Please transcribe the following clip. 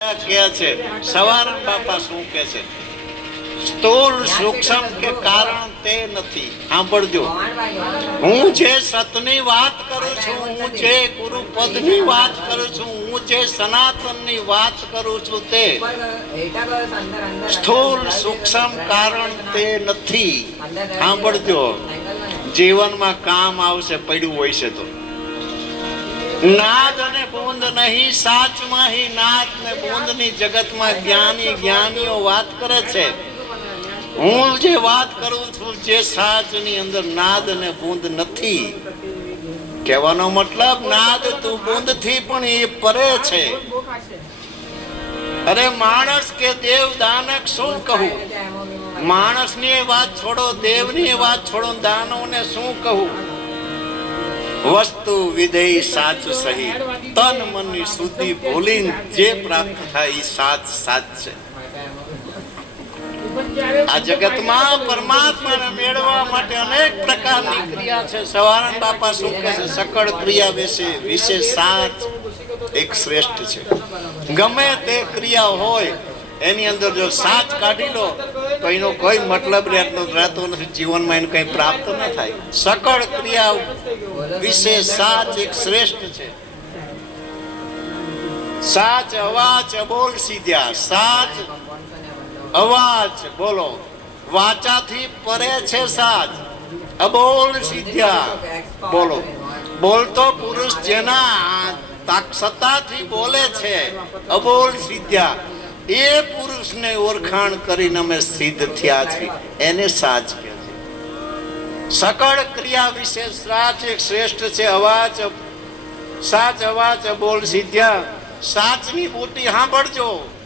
કે બાપા શું કે છે? સ્થૂળ કારણ તે નથી. સાંભળજો. હું જે સતની વાત કરું છું, હું જે ગુરુ વાત કરું છું, હું જે સનાતનની વાત કરું છું તે સ્થૂળ સૂક્ષ્મ કારણ તે નથી. સાંભળજો. જીવનમાં કામ આવશે, પડ્યું હોય છે તો. નાદ અને બુંદ નહીં, સાચમાં હી નાદ ને બુંદની જગતમાં જ્ઞાની જ્ઞાનીઓ વાત કરે છે. હું જે વાત કરું છું જે સાચની અંદર નાદ અને બુંદ નથી. કહેવાનો મતલબ, નાદ તું બુંદથી પણ એ પરે છે. અરે માણસ કે દેવ દાનક શું કહું? માણસની વાત છોડો, દેવની વાત છોડો, દાનવને શું કહું? વસ્તુ વિધેય સાચ સહી. તન મનની શુદ્ધિ ભૂલીને જે પ્રાપ્ત થાય એ સાચ સાચ છે. આ જગતમાં પરમાત્માને મેળવવા માટે અનેક પ્રકારની ક્રિયા છે. સવારણ બાપા શું કહે છે, સકળ ક્રિયા વિશે વિશે સાચ એક શ્રેષ્ઠ છે. ગમે તે ક્રિયા હોય, એની અંદર જો સાચ કાઢી લો તો એનો કોઈ મતલબ રહેતો રહેતો નથી, જીવનમાં એને કઈ પ્રાપ્ત ન થાય. સકળ ક્રિયા વિશે સાચ એક શ્રેષ્ઠ છે. સાચ અવાજ અબોલ સીધ્યા. સાચ અવાજ બોલો. વાચાથી પરે છે સાચ. અબોલ સીધ્યા. બોલો. બોલતો પુરુષ જેના સત્તાથી બોલે છે. અબોલ સીધ્યા. એ પુરુષને ઓળખાણ કરીને અમે સિદ્ધ થયા છીએ. એને સાચ કહે છે. સકળ ક્રિયા વિશે સાચ એક શ્રેષ્ઠ છે અવાજ સાચ અવાજ બોલ સિદ્ધ્યા. સાચની બોટી સાંભળજો.